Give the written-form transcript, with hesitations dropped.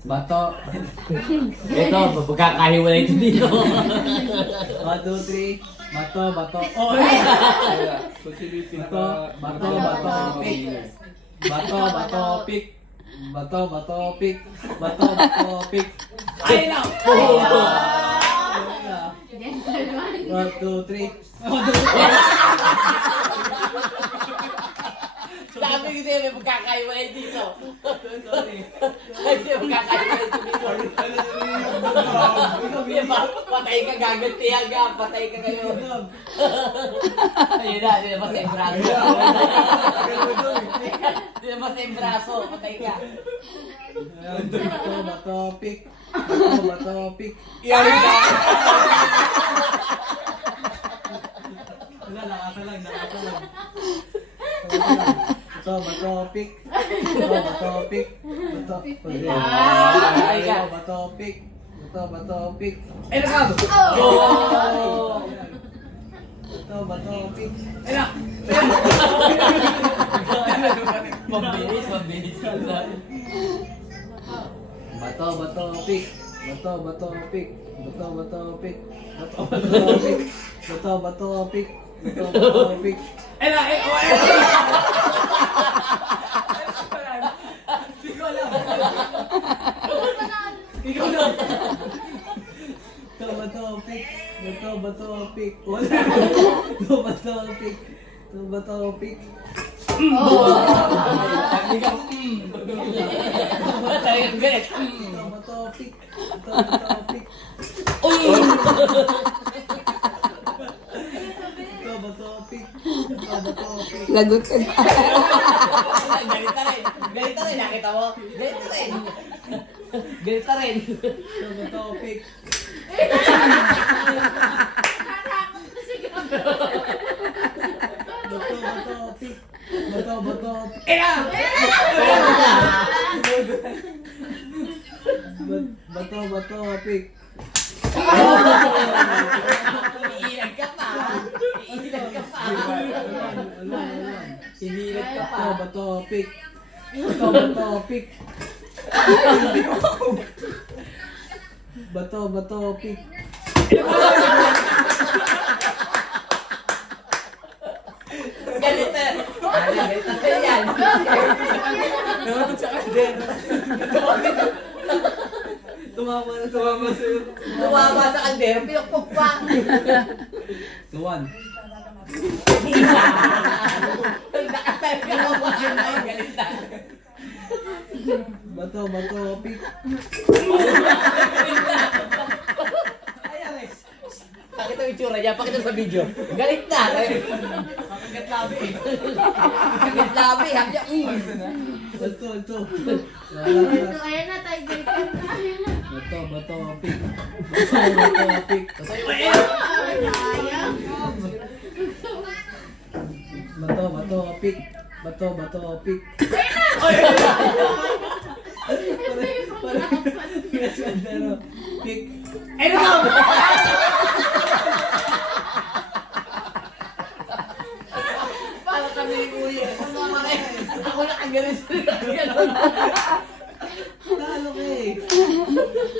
Bato. Ito, magkakahiwalay ito dito. 1, 2, 3. Bato, bato. Oh, bato, bato, pick. Bato, bato, pick. Bato, bato, pick. Bato, bato, pick. Ay lang! 1, 2, 3. Sabi ko sa'yo, may magkakahiwalay dito. Sabi ko, magkakahiwalay dito. Patay ka, gagantihan ka. Patay ka ngayon. Ayun na, di na basta yung braso. Di na basta yung braso, patay ka. Bato, bato, pick. Bato, bato, pick. Iyari ka! Wala, nakasa lang. Bato, bato, pick. Bato, bato, pick. Bato, bato, pick. Bato, bato, pick. Ay, nakado! Bato, bato, pick. Ay, na! Mabilis, mabilis. Bato, bato, pick. Bato, bato, pick. Bato, bato, pick. Bato, bato, pick. Bato, bato, pick. Bato, bato, pick. Ay, na! Ay, oh, ay! Hindi ko alam. Ikaw na. Bato, bato, pick. Bato, bato, pick. Wala. Bato, bato, pick. Bato, bato, pick. Sabi ka, talagang galit. Bato, bato, pick. Bato, bato, pick. Bato, bato, pick. Bato, bato, pick. Lagot ka na. Galit na rin. Galit na rin, nakita mo? Galit na rin. Galit na rin. Bato, bato, pick. Bato, bato, pick. Bato, bato, pick. Bato, bato, pick. Iilag ka pa. Iilag ka pa. Inilag ka pa. Bato, pick. Bato, bato, pick. Bato, bato, pick. Galit na. Galit na yan. Namatod sa kaldero. Tumama na sa'yo. Tumama sa kaldero, pinukpok pa. Tuwan. Nakatay ka ako. Galit na. Bato, bato, pick. Pakita yung itsura niya, pakita sa video. Galit na. Kagat labi eh. Kagat labi. Habi niya. Ito, ito. Ayan na, tayo dito. Bato, bato, pick. Bato, bato, pick. Sayang. Bato, bato, pick. Bato, bato, pick. Kaldero. Pick. Ano?